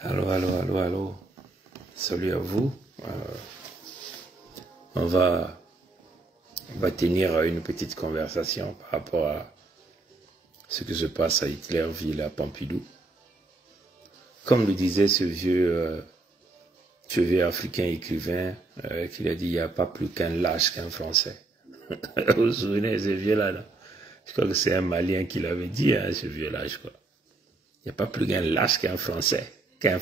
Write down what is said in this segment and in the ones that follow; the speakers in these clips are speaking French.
Allô, allô, allô, allô. Salut à vous. On va tenir une petite conversation par rapport à ce que se passe à Hitlerville, à Pompidou. Comme le disait ce vieux africain écrivain, qu'il a dit, il n'y a pas plus qu'un lâche qu'un Français. Vous vous souvenez de ce vieux-là, non? Je crois que c'est un Malien qui l'avait dit, hein, ce vieux-là, je crois. Il n'y a pas plus qu'un lâche qu'un Français. Il n'y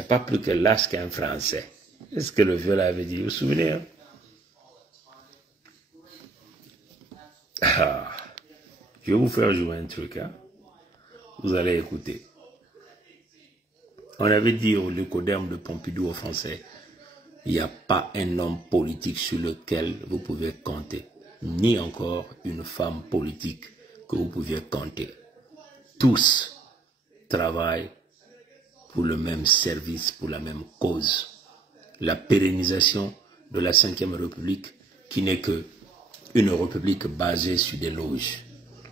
a pas plus que lâche qu'un Français. C'est ce que le vieux avait dit. Vous vous souvenez, hein? Je vais vous faire jouer un truc. Hein? Vous allez écouter. On avait dit au Lycodème de Pompidou aux Français, il n'y a pas un homme politique sur lequel vous pouvez compter, ni encore une femme politique que vous pouviez compter. Tous travaillent pour le même service, pour la même cause. La pérennisation de la Ve République, qui n'est que une république basée sur des loges.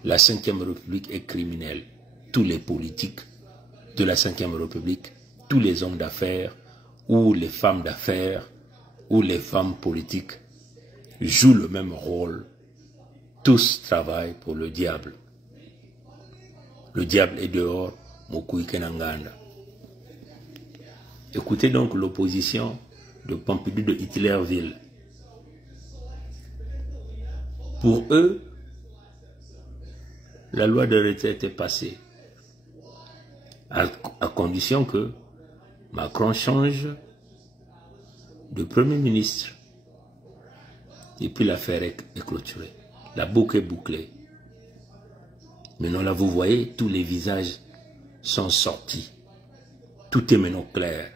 La Ve République est criminelle. Tous les politiques de la Ve République, tous les hommes d'affaires, ou les femmes d'affaires, ou les femmes politiques, jouent le même rôle. Tous travaillent pour le diable. Le diable est dehors, Mokui Kenanganda. Écoutez donc l'opposition de Pompidou de Hitlerville. Pour eux, la loi de retraite est passée, à condition que Macron change de Premier ministre. Et puis l'affaire est clôturée. La boucle est bouclée. Maintenant là, vous voyez, tous les visages sont sortis. Tout est maintenant clair.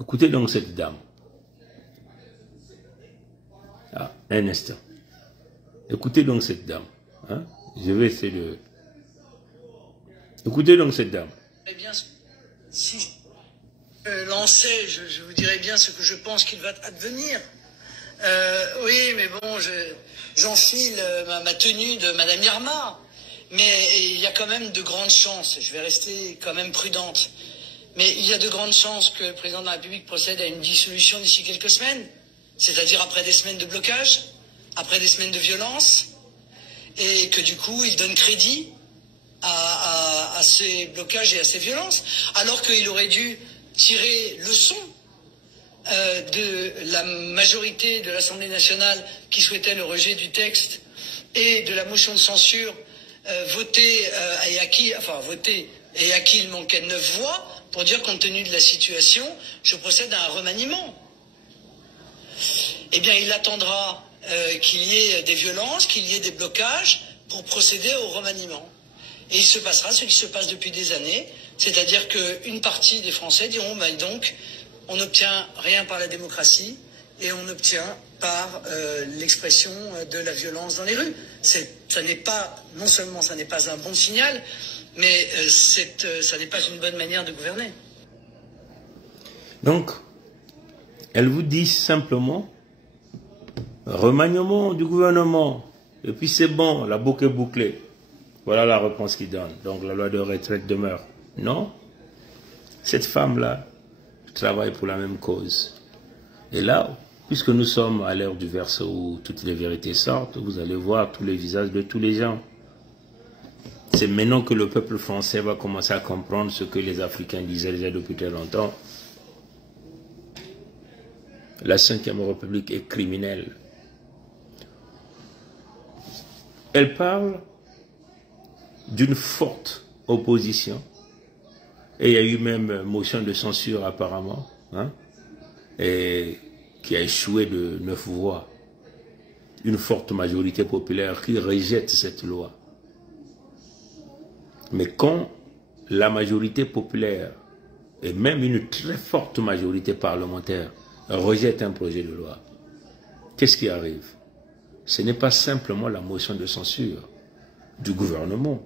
Écoutez donc cette dame. Un instant. Écoutez donc cette dame. Hein? Je vais essayer de... Écoutez donc cette dame. Eh bien, si je lançais, je vous dirais bien ce que je pense qu'il va advenir. Oui, mais bon, j'enfile ma tenue de Madame Irma. Mais il y a quand même de grandes chances, je vais rester quand même prudente, mais il y a de grandes chances que le président de la République procède à une dissolution d'ici quelques semaines, c'est-à-dire après des semaines de blocage, après des semaines de violence, et que du coup il donne crédit à ces blocages et à ces violences, alors qu'il aurait dû tirer leçon de la majorité de l'Assemblée nationale qui souhaitait le rejet du texte et de la motion de censure voté et à qui il manquait 9 voix pour dire, compte tenu de la situation, je procède à un remaniement. Eh bien, il attendra qu'il y ait des violences, qu'il y ait des blocages pour procéder au remaniement. Et il se passera ce qui se passe depuis des années, c'est-à-dire qu'une partie des Français diront, bah, donc, on n'obtient rien par la démocratie et on obtient par l'expression de la violence dans les rues. Ça n'est pas, non seulement ça n'est pas un bon signal, mais ça n'est pas une bonne manière de gouverner. Donc, elle vous dit simplement, remaniement du gouvernement, et puis c'est bon, la boucle est bouclée. Voilà la réponse qu'il donne. Donc la loi de retraite demeure. Non, cette femme-là travaille pour la même cause. Et là, puisque nous sommes à l'heure du verseau où toutes les vérités sortent, vous allez voir tous les visages de tous les gens. C'est maintenant que le peuple français va commencer à comprendre ce que les Africains disaient déjà depuis très longtemps. La Ve République est criminelle. Elle parle d'une forte opposition. Et il y a eu même motion de censure apparemment. Hein, et qui a échoué de 9 voix. Une forte majorité populaire qui rejette cette loi. Mais quand la majorité populaire et même une très forte majorité parlementaire rejette un projet de loi, qu'est-ce qui arrive? Ce n'est pas simplement la motion de censure du gouvernement.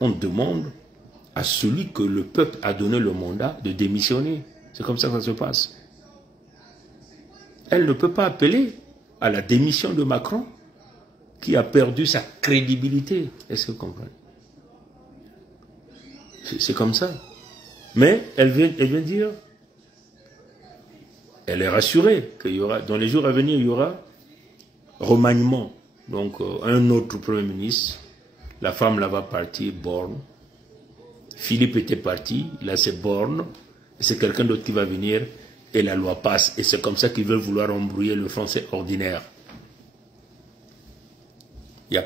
On demande à celui que le peuple a donné le mandat de démissionner. C'est comme ça que ça se passe. Elle ne peut pas appeler à la démission de Macron qui a perdu sa crédibilité. Est-ce que vous comprenez? C'est comme ça. Mais elle vient dire, elle est rassurée qu'il y aura, dans les jours à venir, il y aura remaniement. Donc, un autre Premier ministre, la femme là va partir, Borne. Philippe était parti, là c'est Borne. C'est quelqu'un d'autre qui va venir et la loi passe. Et c'est comme ça qu'ils veulent vouloir embrouiller le français ordinaire. Il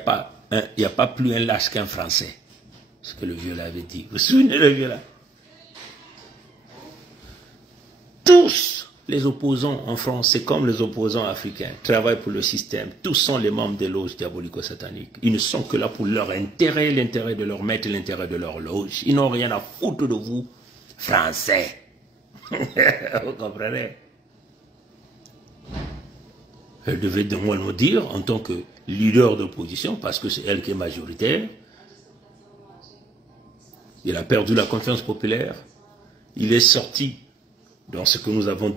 n'y a pas plus un lâche qu'un français. Ce que le vieux là avait dit. Vous vous souvenez le vieux là? Tous les opposants en France, c'est comme les opposants africains, travaillent pour le système. Tous sont les membres des loges diabolico-sataniques. Ils ne sont que là pour leur intérêt, l'intérêt de leur maître, l'intérêt de leur loge. Ils n'ont rien à foutre de vous, français. Vous comprenez? Elle devait de moi nous dire, en tant que leader d'opposition, parce que c'est elle qui est majoritaire, il a perdu la confiance populaire, il est sorti dans ce que nous avons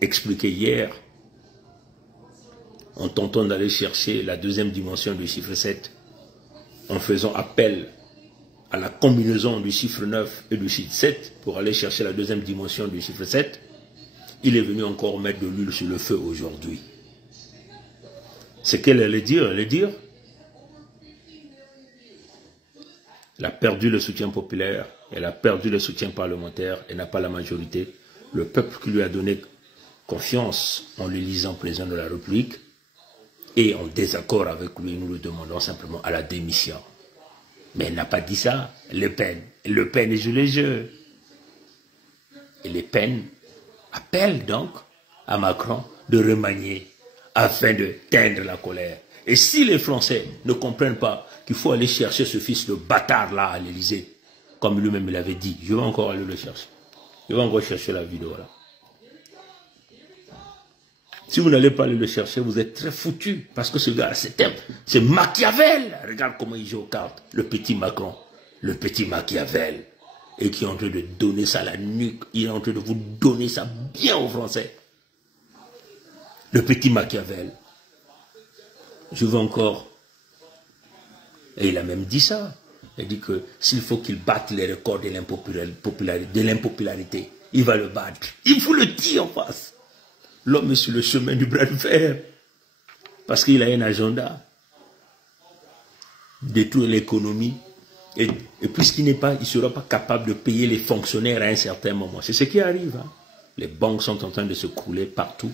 expliqué hier, en tentant d'aller chercher la deuxième dimension du chiffre 7, en faisant appel à la combinaison du chiffre 9 et du chiffre 7, pour aller chercher la deuxième dimension du chiffre 7, il est venu encore mettre de l'huile sur le feu aujourd'hui. Ce qu'elle allait dire, elle a perdu le soutien populaire, elle a perdu le soutien parlementaire, elle n'a pas la majorité. Le peuple qui lui a donné confiance en l'élisant président de la République est en désaccord avec lui, nous lui demandons simplement à la démission. Mais elle n'a pas dit ça, Le Pen. Le Pen est joué les jeux. Et Le Pen appelle donc à Macron de remanier afin de teindre la colère. Et si les Français ne comprennent pas qu'il faut aller chercher ce fils de bâtard-là à l'Élysée, comme lui-même l'avait dit, je vais encore aller le chercher. Je vais encore chercher la vidéo là. Si vous n'allez pas aller le chercher, vous êtes très foutu. Parce que ce gars, c'est Machiavel. Regarde comment il joue aux cartes. Le petit Macron, le petit Machiavel. Et qui est en train de donner ça à la nuque. Il est en train de vous donner ça bien aux Français. Le petit Machiavel. Je veux encore. Et il a même dit ça. Il a dit que s'il faut qu'il batte les records de l'impopularité, il va le battre. Il vous le dit en face. L'homme est sur le chemin du bras de fer. Parce qu'il a un agenda. Détruire l'économie. Et puisqu'il il ne sera pas capable de payer les fonctionnaires à un certain moment. C'est ce qui arrive. Hein. Les banques sont en train de se couler partout.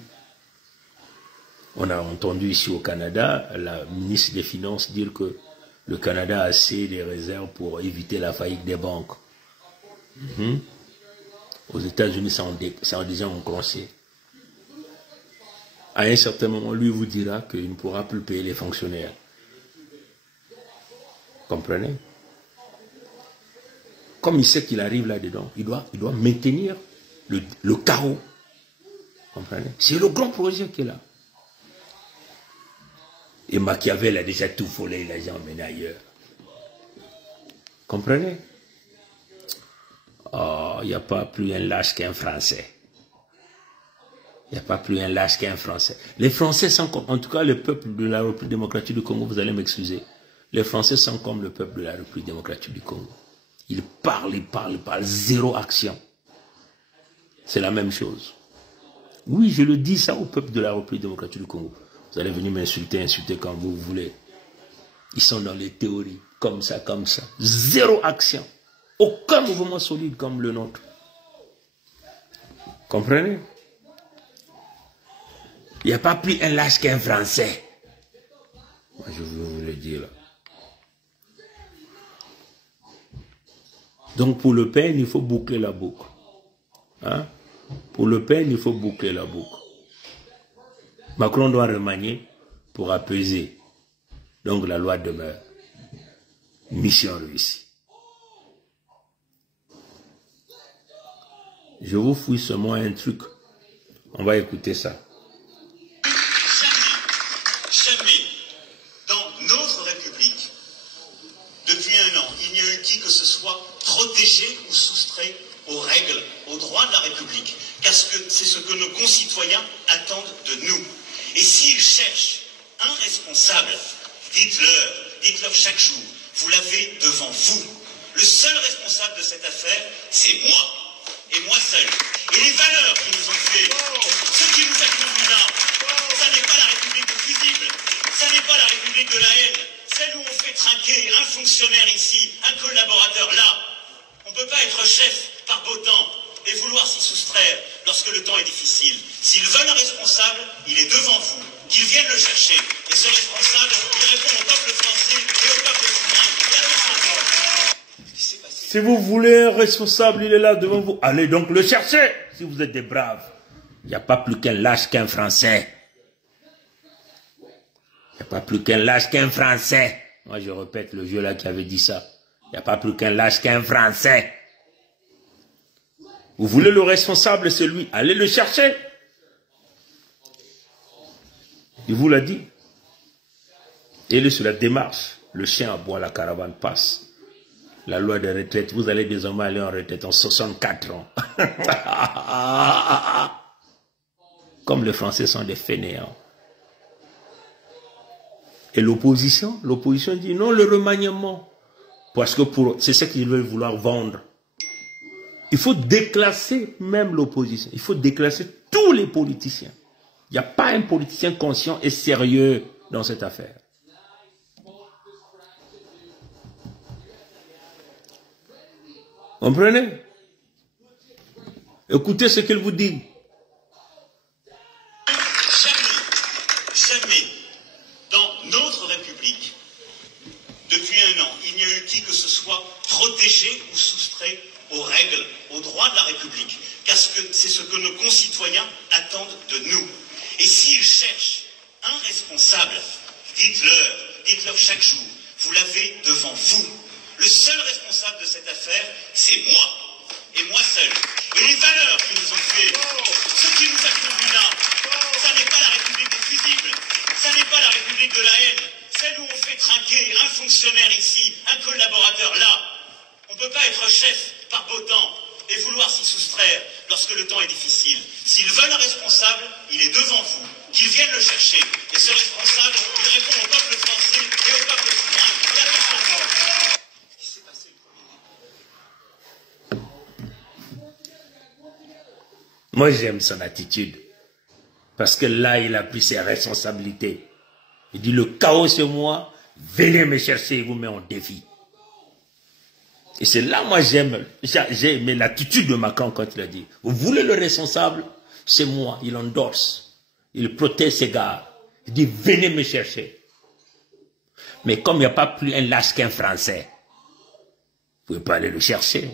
On a entendu ici au Canada, la ministre des Finances dire que le Canada a assez de réserves pour éviter la faillite des banques. Aux États-Unis, c'est en disant enclenché. À un certain moment, lui vous dira qu'il ne pourra plus payer les fonctionnaires. Comprenez? Comme il sait qu'il arrive là-dedans, il doit maintenir le chaos. Comprenez? C'est le grand projet qu'il a. Et Machiavel a déjà tout volé, il a déjà emmené ailleurs. Comprenez? Oh, il n'y a pas plus un lâche qu'un Français. Il n'y a pas plus un lâche qu'un Français. Les Français sont comme, en tout cas le peuple de la République démocratique du Congo, vous allez m'excuser. Les Français sont comme le peuple de la République démocratique du Congo. Ils parlent, zéro action. C'est la même chose. Oui, je le dis ça au peuple de la République démocratique du Congo. Vous allez venir m'insulter, insulter quand vous voulez. Ils sont dans les théories, comme ça, comme ça. Zéro action. Aucun mouvement solide comme le nôtre. Comprenez? Il n'y a pas plus un lâche qu'un Français. Moi, je veux vous le dire là. Donc, pour Le Pen, il faut boucler la boucle. Hein? Pour Le Pen, il faut boucler la boucle. Macron doit remanier pour apaiser. Donc, la loi demeure. Mission réussie. Je vous fouille seulement un truc. On va écouter ça. Jamais, dans notre République, depuis un an, il n'y a eu qui que ce soit protégé ou soustrait aux règles, aux droits de la République. Car c'est ce que nos concitoyens attendent de nous. Et s'ils cherchent un responsable, dites-leur chaque jour, vous l'avez devant vous. Le seul responsable de cette affaire, c'est moi. Et moi seul. Et les valeurs qui nous ont fait, ce qui nous a conduits là, ça n'est pas la République de fusibles, ça n'est pas la République de la haine, celle où on fait trinquer un fonctionnaire ici, un collaborateur là. On ne peut pas être chef par beau temps et vouloir s'y soustraire lorsque le temps est difficile. S'ils veulent un responsable, il est devant vous, qu'ils viennent le chercher. Et ce responsable, il répond au peuple français et au peuple souverain. Si vous voulez un responsable, il est là devant vous. Allez donc le chercher, si vous êtes des braves. Il n'y a pas plus qu'un lâche qu'un Français. Il n'y a pas plus qu'un lâche qu'un Français. Moi, je répète le vieux là qui avait dit ça. Il n'y a pas plus qu'un lâche qu'un Français. Vous voulez le responsable, c'est lui. Allez le chercher. Il vous l'a dit. Et il est sur la démarche. Le chien aboie, la caravane passe. La loi de retraite, vous allez désormais aller en retraite en 64 ans. Comme les Français sont des fainéants. Et l'opposition dit non, le remaniement. Parce que c'est ce qu'ils veulent vouloir vendre. Il faut déclasser même l'opposition. Il faut déclasser tous les politiciens. Il n'y a pas un politicien conscient et sérieux dans cette affaire. Comprenez? Écoutez ce qu'il vous dit. Jamais, dans notre République, depuis un an, il n'y a eu qui que ce soit protégé ou soustrait aux règles, aux droits de la République. Car c'est ce que nos concitoyens attendent de nous. Et s'ils cherchent un responsable, dites-leur chaque jour, vous l'avez devant vous. Le seul responsable de cette affaire, c'est moi. Et moi seul. Et les valeurs qui nous ont fait, ce qui nous a conduits là, ça n'est pas la République des fusibles, ça n'est pas la République de la haine, celle où on fait trinquer un fonctionnaire ici, un collaborateur là. On ne peut pas être chef par beau temps et vouloir s'y soustraire lorsque le temps est difficile. S'ils veulent un responsable, il est devant vous, qu'ils viennent le chercher. Et ce responsable, il répond au peuple français et au peuple souverain. Moi, j'aime son attitude. Parce que là, il a pris ses responsabilités. Il dit, le chaos, c'est moi. Venez me chercher, il vous met en défi. Et c'est là, moi, j'ai aimé l'attitude de Macron quand il a dit, vous voulez le responsable? C'est moi. Il endorse. Il protège ses gars. Il dit, venez me chercher. Mais comme il n'y a pas plus un lâche qu'un Français, vous ne pouvez pas aller le chercher.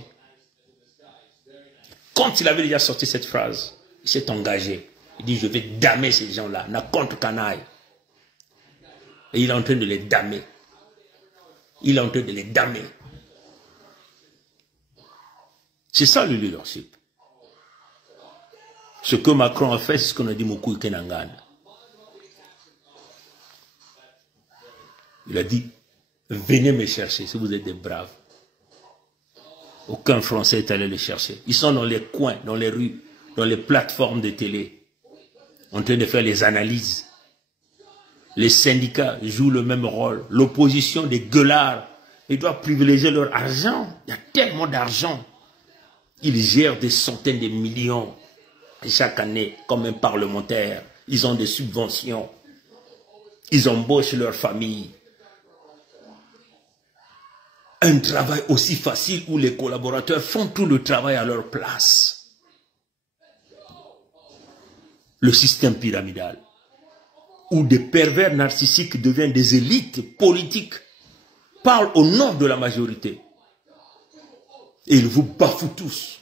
Quand il avait déjà sorti cette phrase, il s'est engagé. Il dit, je vais damer ces gens-là, n'a contre canaille. Et il est en train de les damer. Il est en train de les damer. C'est ça le leadership. Ce que Macron a fait, c'est ce qu'on a dit Mokou Kenangan. Il a dit, venez me chercher si vous êtes des braves. Aucun Français est allé les chercher. Ils sont dans les coins, dans les rues, dans les plateformes de télé, en train de faire les analyses. Les syndicats jouent le même rôle. L'opposition des gueulards, ils doivent privilégier leur argent. Il y a tellement d'argent. Ils gèrent des centaines de millions chaque année comme un parlementaire. Ils ont des subventions. Ils embauchent leur famille. Un travail aussi facile où les collaborateurs font tout le travail à leur place. Le système pyramidal, où des pervers narcissiques deviennent des élites politiques, parlent au nom de la majorité. Et ils vous bafouent tous.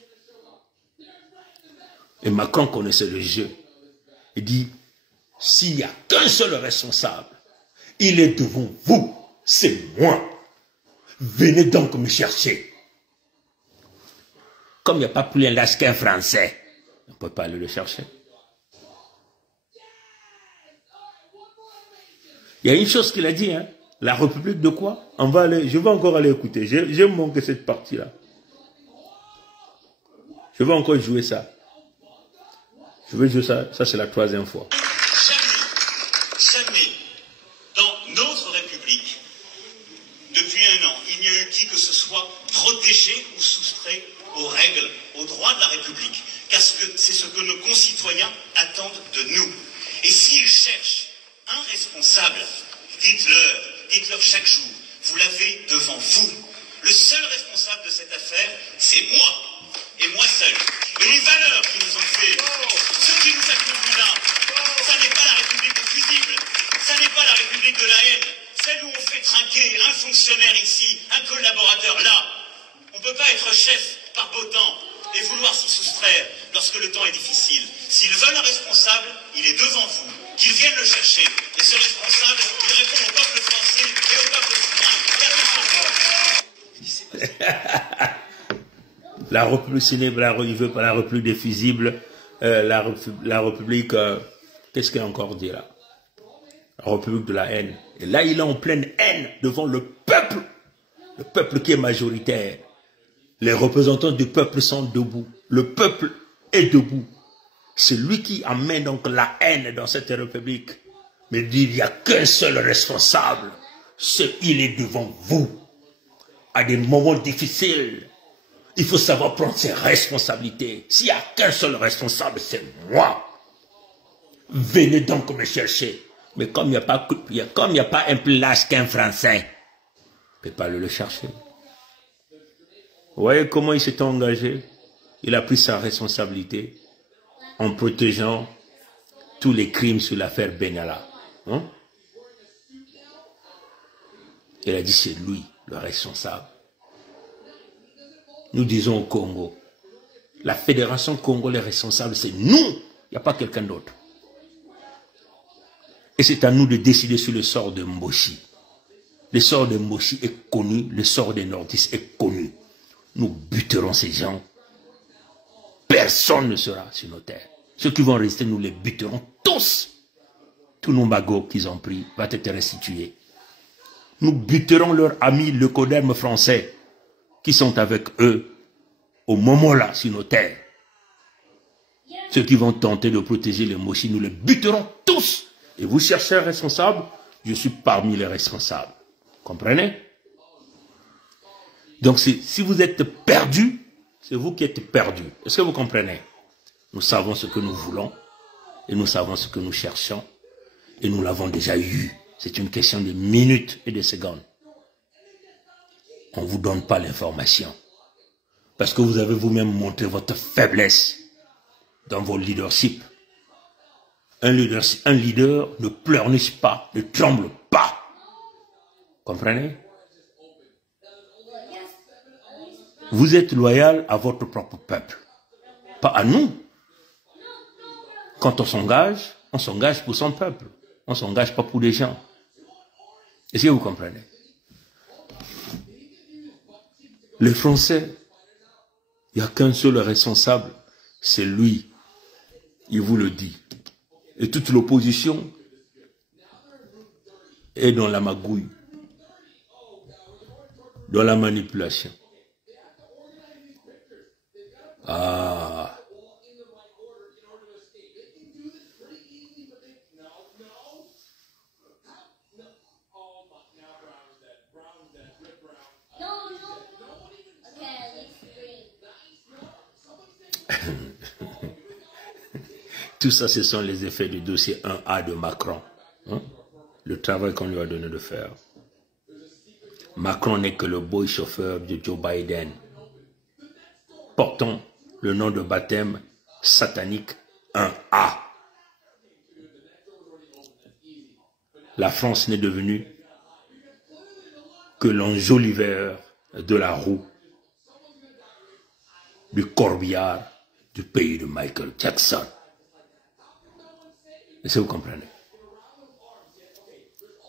Et Macron connaissait le jeu. Il dit, s'il n'y a qu'un seul responsable, il est devant vous, c'est moi. Venez donc me chercher. Comme il n'y a pas plus un lâche qu'un Français, on ne peut pas aller le chercher. Il y a une chose qu'il a dit, hein, la République de quoi? Je vais encore aller écouter. J'ai manqué cette partie-là. Je vais encore jouer ça. Je vais jouer ça. Ça, c'est la troisième fois. Jamais, dans notre République, depuis un an, il n'y a eu qui que ce soit protégé ou soustrait aux règles, aux droits de la République. Car c'est ce que nos concitoyens attendent de nous. Et s'ils cherchent un responsable, dites-leur chaque jour, vous l'avez devant vous. Le seul responsable de cette affaire, c'est moi. Et moi seul. Et les valeurs qui nous ont fait, ce qui nous a conduits là, ça n'est pas la République des fusibles, ça n'est pas la République de la haine, celle où on fait trinquer un fonctionnaire ici, un collaborateur là. On ne peut pas être chef par beau temps et vouloir s'y soustraire lorsque le temps est difficile. S'ils veulent un responsable, il est devant vous, qu'ils viennent le chercher. Et ce responsable, il répond au peuple français et au peuple souverain. La République, ce n'est pas la République des fusibles, la République, qu'est-ce qu'il y a encore dit là? La République de la haine. Et là, il est en pleine haine devant le peuple qui est majoritaire. Les représentants du peuple sont debout. Le peuple est debout. C'est lui qui amène donc la haine dans cette République. Mais il n'y a qu'un seul responsable. Il est devant vous. À des moments difficiles, il faut savoir prendre ses responsabilités. S'il n'y a qu'un seul responsable, c'est moi. Venez donc me chercher. Mais comme il n'y a pas un plus lâche qu'un Français, je ne peux pas le chercher. Vous voyez comment il s'est engagé? Il a pris sa responsabilité en protégeant tous les crimes sur l'affaire Benalla. Hein? Il a dit c'est lui le responsable. Nous disons au Congo, la Fédération congolaise responsable, c'est nous, il n'y a pas quelqu'un d'autre. Et c'est à nous de décider sur le sort de Mboshi. Le sort de Mboshi est connu, le sort des nordistes est connu. Nous buterons ces gens. Personne ne sera sur nos terres. Ceux qui vont rester, nous les buterons tous. Tous nos magots qu'ils ont pris vont être restitués. Nous buterons leurs amis, le coderme français, qui sont avec eux au moment-là sur nos terres. Ceux qui vont tenter de protéger les Moshi, nous les buterons tous. Et vous cherchez un responsable, je suis parmi les responsables. Comprenez? Donc si vous êtes perdu, c'est vous qui êtes perdu. Est-ce que vous comprenez? Nous savons ce que nous voulons et nous savons ce que nous cherchons et nous l'avons déjà eu. C'est une question de minutes et de secondes. On ne vous donne pas l'information parce que vous avez vous-même montré votre faiblesse dans vos leaderships. Un leader ne pleurniche pas, ne tremble pas. Comprenez? Vous êtes loyal à votre propre peuple, pas à nous. Quand on s'engage pour son peuple. On ne s'engage pas pour des gens. Est-ce que vous comprenez? Les Français, il n'y a qu'un seul responsable, c'est lui. Il vous le dit. Et toute l'opposition est dans la magouille, dans la manipulation. Ah. Tout ça, ce sont les effets du dossier 1A de Macron. Hein? Le travail qu'on lui a donné de faire. Macron n'est que le boy chauffeur de Joe Biden. Portons le nom de baptême satanique 1A. La France n'est devenue que l'enjoliveur de la roue, du corbillard du pays de Michael Jackson. Est-ce que vous comprenez?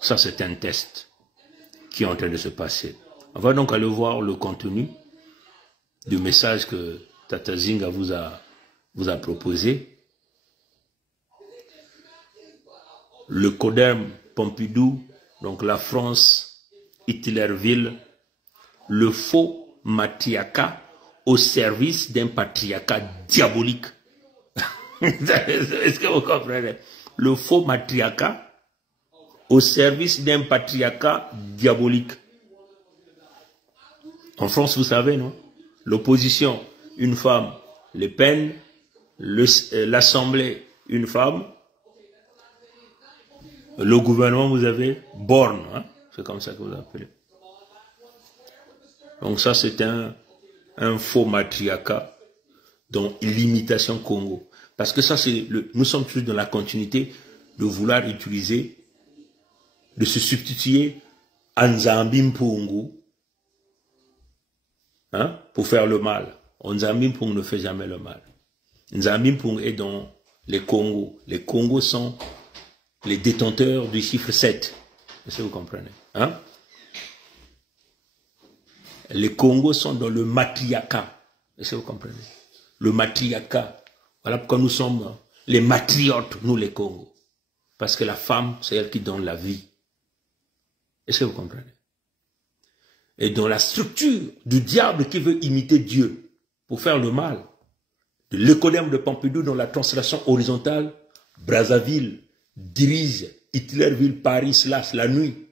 Ça, c'est un test qui est en train de se passer. On va donc aller voir le contenu du message que Tata Zinga vous a proposé. Le coderme Pompidou, donc la France, Hitlerville, le faux matriarcat au service d'un patriarcat diabolique. Est-ce que vous comprenez? Le faux matriarcat au service d'un patriarcat diabolique. En France, vous savez, non? L'opposition, une femme, Le Pen, l'Assemblée, une femme. Le gouvernement, vous avez Borne, hein? C'est comme ça que vous appelez. Donc ça, c'est un faux matriarcat, dont l'imitation Congo. Parce que ça, c'est nous sommes toujours dans la continuité de vouloir utiliser, de se substituer à Nzambi Mpungu, hein, pour faire le mal. Nzambi Mpungu ne fait jamais le mal. Nzambi Mpungu est dans les Congos. Les Congos sont les détenteurs du chiffre 7. Est-ce que vous comprenez? Hein? Les Congos sont dans le matriarcat. Est-ce que vous comprenez? Le matriarcat. Voilà pourquoi nous sommes les matriotes, nous les Congos. Parce que la femme, c'est elle qui donne la vie. Est-ce que vous comprenez? Et dans la structure du diable qui veut imiter Dieu pour faire le mal, de l'écodème de Pompidou dans la translation horizontale, Brazzaville dirige Hitlerville, Paris, la nuit.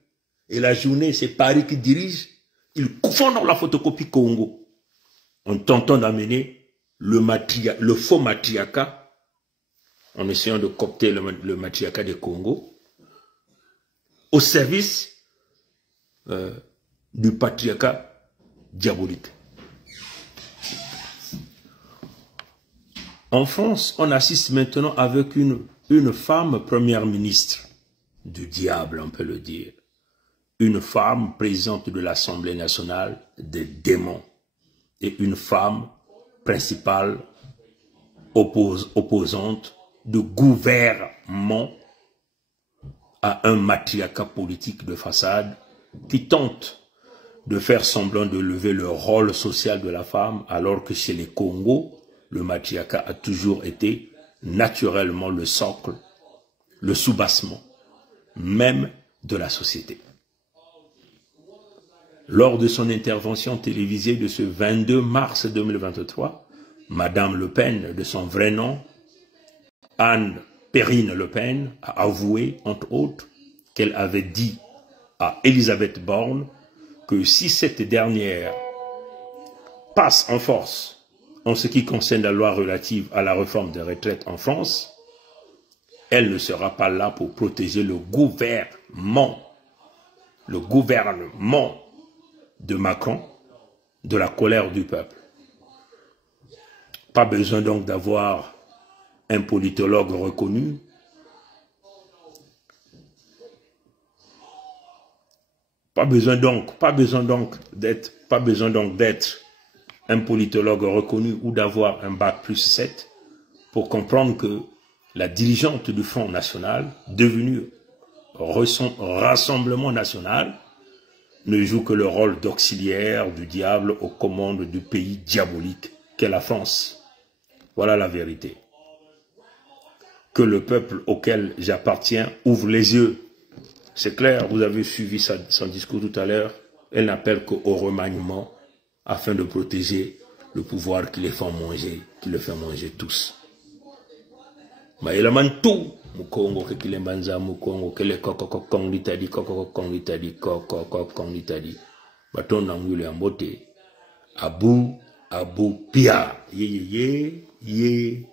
Et la journée, c'est Paris qui dirige. Ils confondent dans la photocopie Congo en tentant d'amener le faux matriarcat, en essayant de coopter le matriarcat des Congo, au service du patriarcat diabolique. En France, on assiste maintenant avec une femme première ministre du diable, on peut le dire. Une femme présidente de l'Assemblée nationale des démons. Et une femme principale opposante de gouvernement à un matriarcat politique de façade qui tente de faire semblant de lever le rôle social de la femme, alors que chez les Congos, le matriarcat a toujours été naturellement le socle, le soubassement même de la société. Lors de son intervention télévisée de ce 22 mars 2023, Madame Le Pen, de son vrai nom, Anne-Perrine Le Pen, a avoué, entre autres, qu'elle avait dit à Elisabeth Borne que si cette dernière passe en force en ce qui concerne la loi relative à la réforme des retraites en France, elle ne sera pas là pour protéger le gouvernement de Macron de la colère du peuple. Pas besoin donc d'avoir un politologue reconnu. Pas besoin donc d'être un politologue reconnu ou d'avoir un bac plus 7 pour comprendre que la dirigeante du Front National, devenue Rassemblement National, ne joue que le rôle d'auxiliaire du diable aux commandes du pays diabolique qu'est la France. Voilà la vérité. Que le peuple auquel j'appartiens ouvre les yeux. C'est clair, vous avez suivi son discours tout à l'heure. Elle n'appelle qu'au remaniement afin de protéger le pouvoir qui les fait manger tous. Mais il a man tout. Mukongo ke kile mbanza mukongo kele koko kong litadi koko kong litadi koko kong litadi baton na ngule ambote abu pia ye